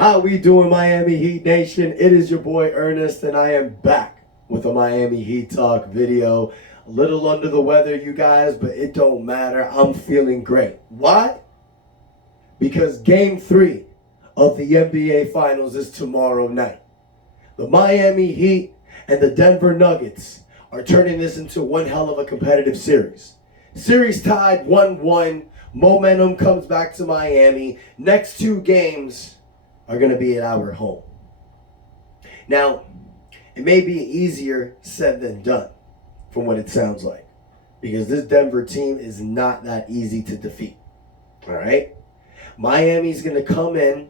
How we doing, Miami Heat Nation? It is your boy Ernest, and I am back with a Miami Heat Talk video. A little under the weather, you guys, but it don't matter. I'm feeling great. Why? Because Game 3 of the NBA Finals is tomorrow night. The Miami Heat and the Denver Nuggets are turning this into one hell of a competitive series. Series tied 1-1. Momentum comes back to Miami. Next two games are going to be at our home. Now, it may be easier said than done from what it sounds like, because this Denver team is not that easy to defeat. All right? Miami's going to come in,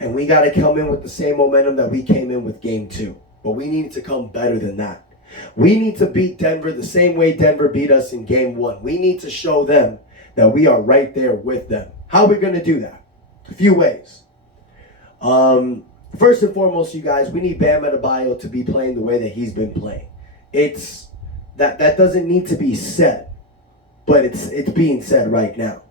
and we got to come in with the same momentum that we came in with Game 2. But we need to come better than that. We need to beat Denver the same way Denver beat us in Game 1. We need to show them that we are right there with them. How are we going to do that? A few ways. First and foremost, you guys, we need Bam Adebayo to be playing the way that he's been playing. It's that doesn't need to be said, but it's being said right now.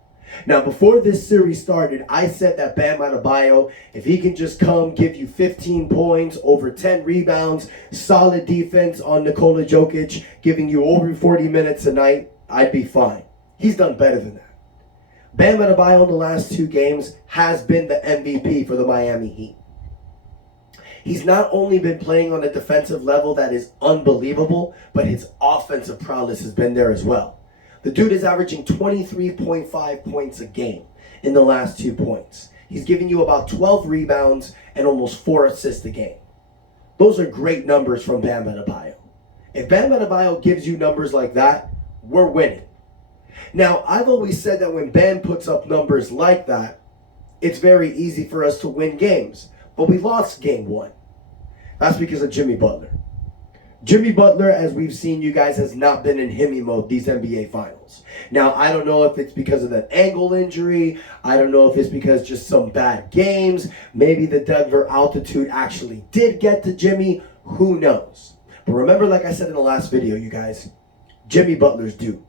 Now, before this series started, I said that Bam Adebayo, if he can just come, give you 15 points, over 10 rebounds, solid defense on Nikola Jokic, giving you over 40 minutes a night, I'd be fine. He's done better than that. Bam Adebayo in the last two games has been the MVP for the Miami Heat. He's not only been playing on a defensive level that is unbelievable, but his offensive prowess has been there as well. The dude is averaging 23.5 points a game in the last 2 points. He's giving you about 12 rebounds and almost 4 assists a game. Those are great numbers from Bam Adebayo. If Bam Adebayo gives you numbers like that, we're winning. Now, I've always said that when Bam puts up numbers like that, it's very easy for us to win games. But we lost Game 1. That's because of Jimmy Butler. Jimmy Butler, as we've seen, you guys, has not been in Hemi mode these NBA Finals. Now, I don't know if it's because of that ankle injury. I don't know if it's because just some bad games. Maybe the Denver altitude actually did get to Jimmy. Who knows? But remember, like I said in the last video, you guys, Jimmy Butler's due.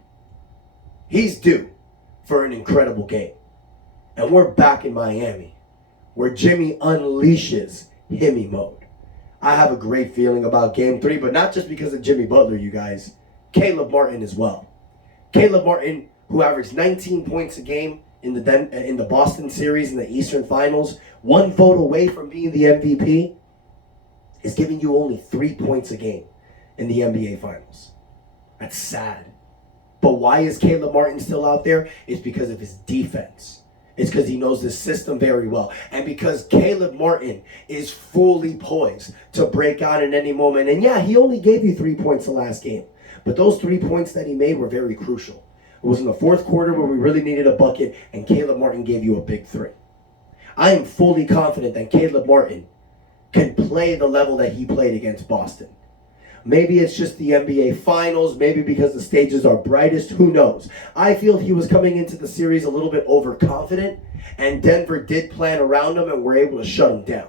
He's due for an incredible game. And we're back in Miami, where Jimmy unleashes Hemi mode. I have a great feeling about Game 3, but not just because of Jimmy Butler, you guys. Caleb Martin as well. Caleb Martin, who averaged 19 points a game in the Boston series in the Eastern Finals, 1 vote away from being the MVP, is giving you only 3 points a game in the NBA Finals. That's sad. But why is Caleb Martin still out there? It's because of his defense. It's because he knows the system very well. And because Caleb Martin is fully poised to break out in any moment. And yeah, he only gave you 3 points the last game. But those 3 points that he made were very crucial. It was in the fourth quarter where we really needed a bucket, and Caleb Martin gave you a big 3. I am fully confident that Caleb Martin can play the level that he played against Boston. Maybe it's just the NBA Finals. Maybe because the stages are brightest. Who knows? I feel he was coming into the series a little bit overconfident, and Denver did plan around him and were able to shut him down.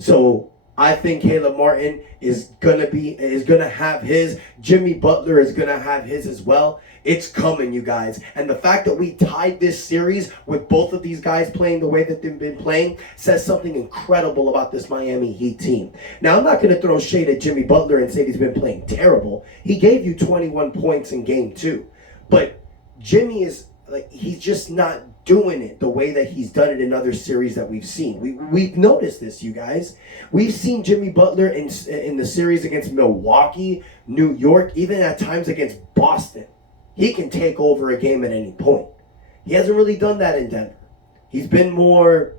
So I think Caleb Martin is gonna have his. Jimmy Butler is gonna have his as well. It's coming, you guys. And the fact that we tied this series with both of these guys playing the way that they've been playing says something incredible about this Miami Heat team. Now, I'm not going to throw shade at Jimmy Butler and say he's been playing terrible. He gave you 21 points in Game 2. But Jimmy is, he's just not doing it the way that he's done it in other series that we've seen. We've noticed this, you guys. We've seen Jimmy Butler in the series against Milwaukee, New York, even at times against Boston. He can take over a game at any point. He hasn't really done that in Denver. He's been more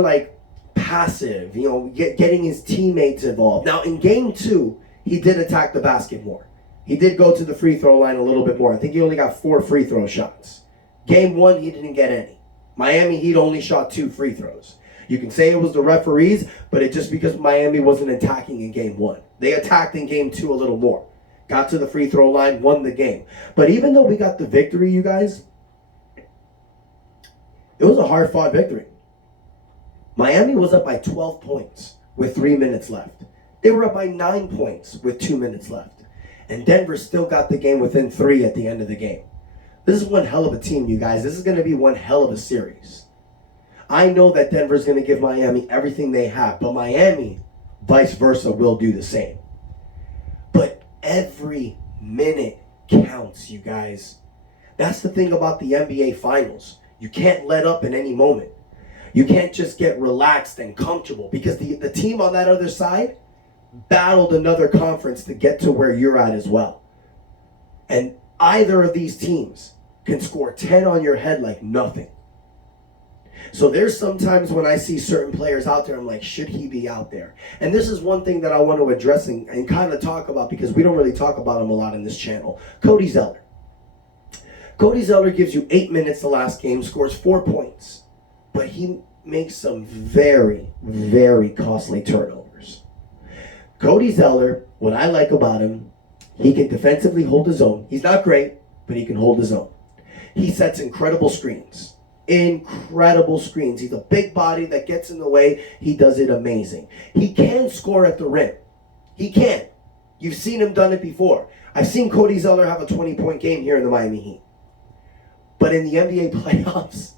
like passive, getting his teammates involved. Now, in Game 2, he did attack the basket more. He did go to the free throw line a little bit more. I think he only got 4 free throw shots. Game 1, he didn't get any. Miami Heat only shot 2 free throws. You can say it was the referees, but it's just because Miami wasn't attacking in Game 1. They attacked in Game 2 a little more. Got to the free throw line, won the game. But even though we got the victory, you guys, it was a hard-fought victory. Miami was up by 12 points with 3 minutes left. They were up by 9 points with 2 minutes left. And Denver still got the game within 3 at the end of the game. This is one hell of a team, you guys. This is going to be one hell of a series. I know that Denver's going to give Miami everything they have, but Miami, vice versa, will do the same. But every minute counts, you guys. That's the thing about the NBA Finals. You can't let up in any moment. You can't just get relaxed and comfortable, because the team on that other side battled another conference to get to where you're at as well. And either of these teams can score 10 on your head like nothing. So there's sometimes when I see certain players out there, I'm like, should he be out there? And this is one thing that I want to address and kind of talk about, because we don't really talk about him a lot in this channel. Cody Zeller. Cody Zeller gives you 8 minutes the last game, scores 4 points. But he makes some very, very costly turnovers. Cody Zeller, what I like about him, he can defensively hold his own. He's not great, but he can hold his own. He sets incredible screens. Incredible screens. He's a big body that gets in the way. He does it amazing. He can score at the rim. He can. You've seen him done it before. I've seen Cody Zeller have a 20-point game here in the Miami Heat. But in the NBA playoffs,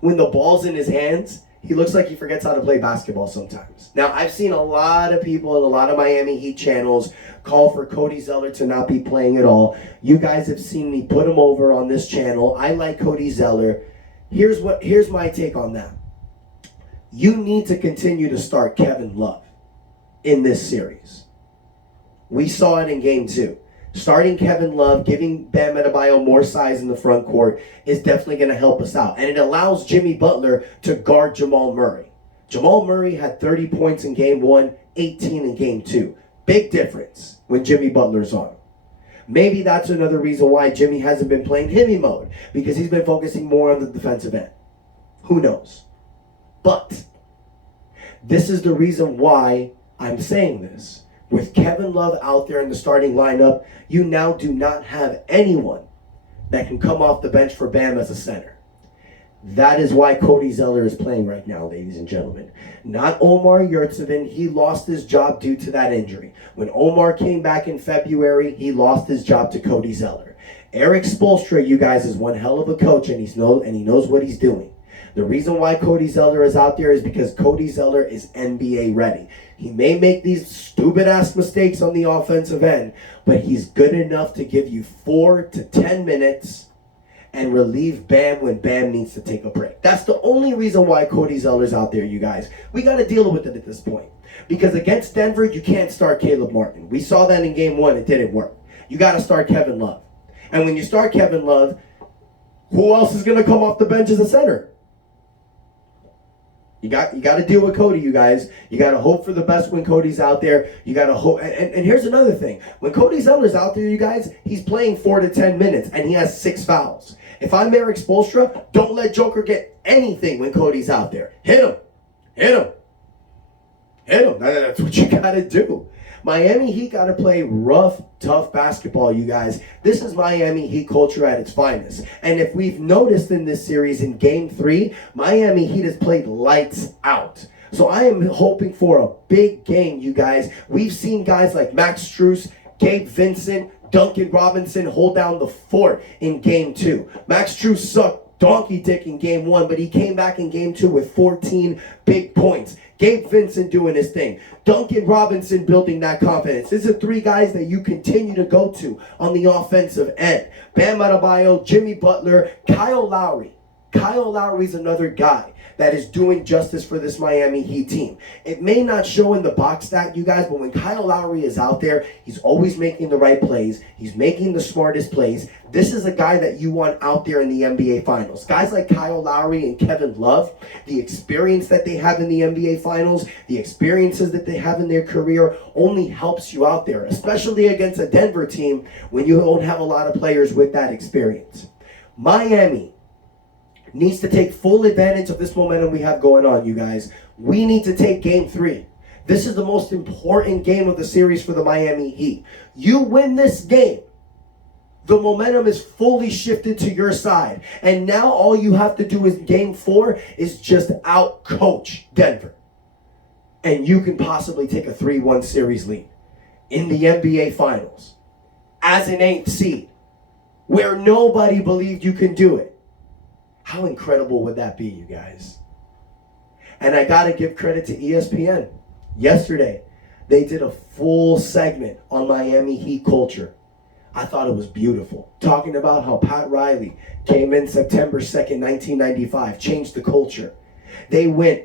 when the ball's in his hands, he looks like he forgets how to play basketball sometimes. Now, I've seen a lot of people in a lot of Miami Heat channels call for Cody Zeller to not be playing at all. You guys have seen me put him over on this channel. I like Cody Zeller. Here's my take on that. You need to continue to start Kevin Love in this series. We saw it in game 2. Starting Kevin Love, giving Bam Adebayo more size in the front court is definitely going to help us out. And it allows Jimmy Butler to guard Jamal Murray. Jamal Murray had 30 points in game 1, 18 in game 2. Big difference when Jimmy Butler's on. Maybe that's another reason why Jimmy hasn't been playing heavy mode, because he's been focusing more on the defensive end. Who knows? But this is the reason why I'm saying this. With Kevin Love out there in the starting lineup, you now do not have anyone that can come off the bench for Bam as a center. That is why Cody Zeller is playing right now, ladies and gentlemen. Not Omar Yurtseven. He lost his job due to that injury. When Omar came back in February, he lost his job to Cody Zeller. Eric Spoelstra, you guys, is one hell of a coach, and he knows what he's doing. The reason why Cody Zeller is out there is because Cody Zeller is NBA ready. He may make these stupid-ass mistakes on the offensive end, but he's good enough to give you 4 to 10 minutes and relieve Bam when Bam needs to take a break. That's the only reason why Cody Zeller's out there, you guys. We got to deal with it at this point. Because against Denver, you can't start Caleb Martin. We saw that in game 1. It didn't work. You got to start Kevin Love. And when you start Kevin Love, who else is going to come off the bench as a center? You got to deal with Cody, you guys. You got to hope for the best when Cody's out there. You got to hope. And here's another thing. When Cody Zeller's out there, you guys, he's playing 4 to 10 minutes, and he has 6 fouls. If I'm Eric Spoelstra, don't let Joker get anything when Cody's out there. Hit him. Hit him. Hit him. That's what you got to do. Miami Heat got to play rough, tough basketball, you guys. This is Miami Heat culture at its finest. And if we've noticed in this series in Game 3, Miami Heat has played lights out. So I am hoping for a big game, you guys. We've seen guys like Max Strus, Gabe Vincent, Duncan Robinson hold down the fort in Game 2. Max Strus sucked donkey dick in Game 1, but he came back in Game 2 with 14 big points. Gabe Vincent doing his thing. Duncan Robinson building that confidence. These are 3 guys that you continue to go to on the offensive end. Bam Adebayo, Jimmy Butler, Kyle Lowry. Kyle Lowry's another guy that is doing justice for this Miami Heat team. It may not show in the box stat, you guys, but when Kyle Lowry is out there, he's always making the right plays. He's making the smartest plays. This is a guy that you want out there in the NBA Finals. Guys like Kyle Lowry and Kevin Love, the experience that they have in the NBA Finals, the experiences that they have in their career only helps you out there, especially against a Denver team when you don't have a lot of players with that experience. Miami needs to take full advantage of this momentum we have going on, you guys. We need to take Game 3. This is the most important game of the series for the Miami Heat. You win this game, the momentum is fully shifted to your side. And now all you have to do in Game 4 is just out-coach Denver. And you can possibly take a 3-1 series lead in the NBA Finals as an 8th seed, where nobody believed you can do it. How incredible would that be, you guys? And I got to give credit to ESPN. Yesterday, they did a full segment on Miami Heat culture. I thought it was beautiful. Talking about how Pat Riley came in September 2nd, 1995, changed the culture. They went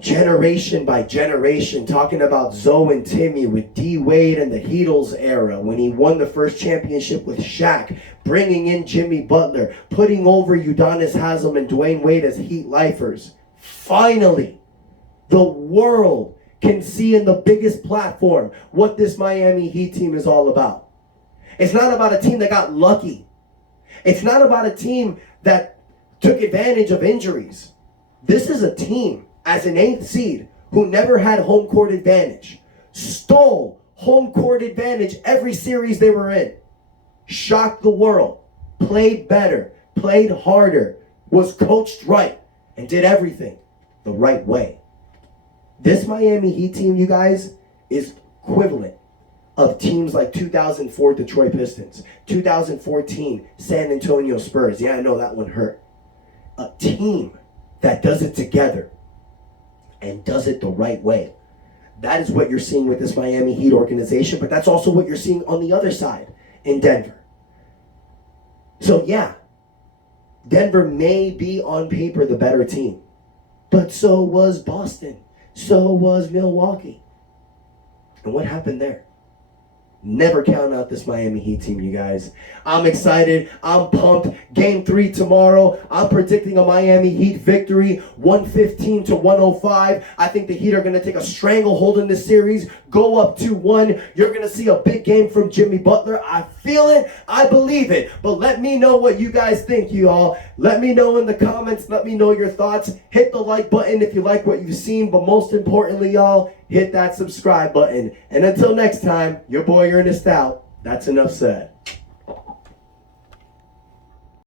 generation by generation, talking about Zoe and Timmy with D. Wade and the Heatles era, when he won the first championship with Shaq, bringing in Jimmy Butler, putting over Udonis Haslem and Dwayne Wade as Heat lifers. Finally, the world can see in the biggest platform what this Miami Heat team is all about. It's not about a team that got lucky. It's not about a team that took advantage of injuries. This is a team, as an 8th seed, who never had home court advantage, stole home court advantage every series they were in, shocked the world, played better, played harder, was coached right, and did everything the right way. This Miami Heat team, you guys, is equivalent of teams like 2004 Detroit Pistons, 2014 San Antonio Spurs. Yeah, I know that one hurt. A team that does it together and does it the right way. That is what you're seeing with this Miami Heat organization, but that's also what you're seeing on the other side in Denver. So yeah, Denver may be on paper the better team, but so was Boston. So was Milwaukee. And what happened there? Never count out this Miami Heat team, you guys. I'm excited. I'm pumped. Game 3 tomorrow. I'm predicting a Miami Heat victory, 115-105. I think the Heat are going to take a stranglehold in this series, go up 2-1. You're going to see a big game from Jimmy Butler. I feel it. I believe it. But let me know what you guys think, you all. Let me know in the comments. Let me know your thoughts. Hit the like button if you like what you've seen. But most importantly, y'all, hit that subscribe button. And until next time, your boy Ernest out. That's enough said.